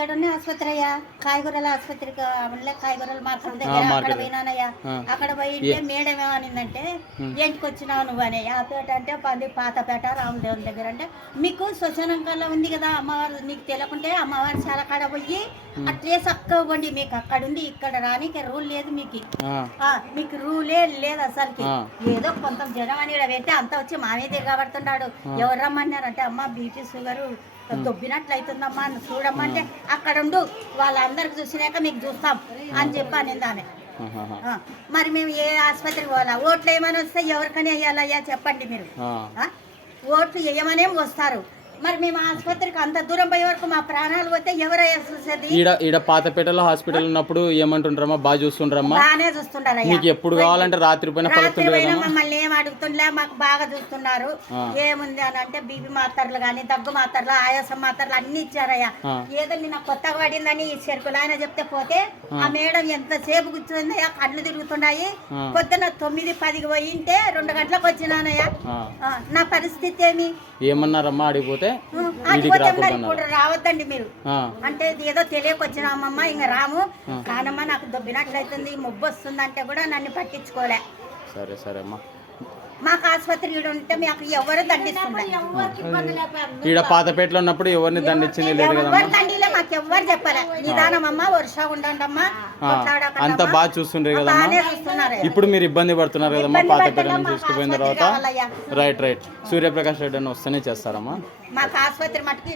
ఇక్కడ ఉన్న ఆసుపత్రి అయ్యా. కాయగూరల ఆసుపత్రి కా- కాయగూరల మార్కెట్ దగ్గర అక్కడ. పోయినానయ్యా. అక్కడ పోయింటే మేడం ఏమనిందంటే ఏంటికి వచ్చినావు నువ్వు? అని. ఆ పేట అంటే పంది పాతపేట రామదేవుని దగ్గర. అంటే మీకు కల్లా ఉంది కదా అమ్మవారు నీకు తెలియకుంటే అమ్మవారు చాలా కాడ పోయి అట్లే చక్కగా పోండి. మీకు అక్కడ ఉంది ఇక్కడ రానికి రూల్ లేదు మీకు. మీకు రూలే లేదు అసలుకి. ఏదో కొంత జనం అని పెడితే అంతా వచ్చి మా మీద కాబడుతున్నాడు ఎవరు రమ్మన్నారంటే అమ్మ బీపీ షుగర్ దొబ్బినట్లు అవుతుందమ్మా నువ్వు చూడమ్మా అంటే అక్కడ ఉండు వాళ్ళందరికి చూసినాక మీకు చూస్తాం అని చెప్పి అనింది ఆమె మరి మేము ఏ ఆసుపత్రికి పోవాలా? ఓట్లు ఏమైనా వస్తే ఎవరికైనా వేయాలయ్యా చెప్పండి మీరు? ఓట్లు వేయమనే వస్తారు. మరి మేము ఆసుపత్రికి అంత దూరం పోయే వరకు మా ప్రాణాలు పోతే ఎవరు చూసేది? ఈడ ఈడ పాతపేటలో హాస్పిటల్ ఉన్నప్పుడు ఏమంటుండ్రమ్మా? బాగా చూస్తుండ్రమ్మా? బాగానే చూస్తుండారయ్యా మీకు ఎప్పుడు కావాలంటే రాత్రి పైన రాత్రి పోయినా మమ్మల్ని ఏం అడుగుతుండలే మాకు బాగా చూస్తున్నారు. ఏముంది అని అంటే బీపీ మాత్రలు కానీ దగ్గు మాత్రలు ఆయాసం మాత్రలు అన్ని ఇచ్చారయ్యా. ఆ. ఏదో నిన్న కొత్తగా పడిందని ఈ చెరుకులు ఆయన చెప్తే పోతే ఆ. మేడం ఎంతసేపు కూర్చుందయ్యా కళ్ళు తిరుగుతున్నాయి. ఆ. పొద్దున తొమ్మిది పదికి పోయింటే రెండు గంటలకు వచ్చినానయ్యా. ఆ. ఆ, నా పరిస్థితి ఏమి? ఏమన్నారమ్మా? అడిగిపోతే రావద్దండి మీరు. అంటే ఇది ఏదో తెలియకొచ్చినామమ్మ ఇంకా రాము. కానమ్మా నాకు దొబ్బినట్లయితుంది మొబ్బు వస్తుంది అంటే కూడా నన్ను పట్టించుకోలే. సరే సరే అమ్మా. మాకు ఆసుపత్రి ఈడ ఉంటే మాకు ఎవరు దండిస్తున్నారు ఈడ పాతపేటలో ఉన్నప్పుడు ఎవరిని దండించింది లేదు కదమ్మా? ఎవరు దండిలే మాకు ఎవరు చెప్పలే నిదానమమ్మా వర్ష ఉండండమ్మా. అంతా బాగా చూస్తుండ్రు కదమ్మా. బాగానే చూస్తున్నారు. ఇప్పుడు మీరు ఇబ్బంది పడుతున్నారు కదమ్మా పాతపేట పడ్డాం, నుంచి తీసుకుపోయిన తర్వాత. Right right. సూర్యప్రకాష్ రెడ్డి అని వస్తేనే చేస్తారమ్మా. మాకు ఆసుపత్రి మట్టుకు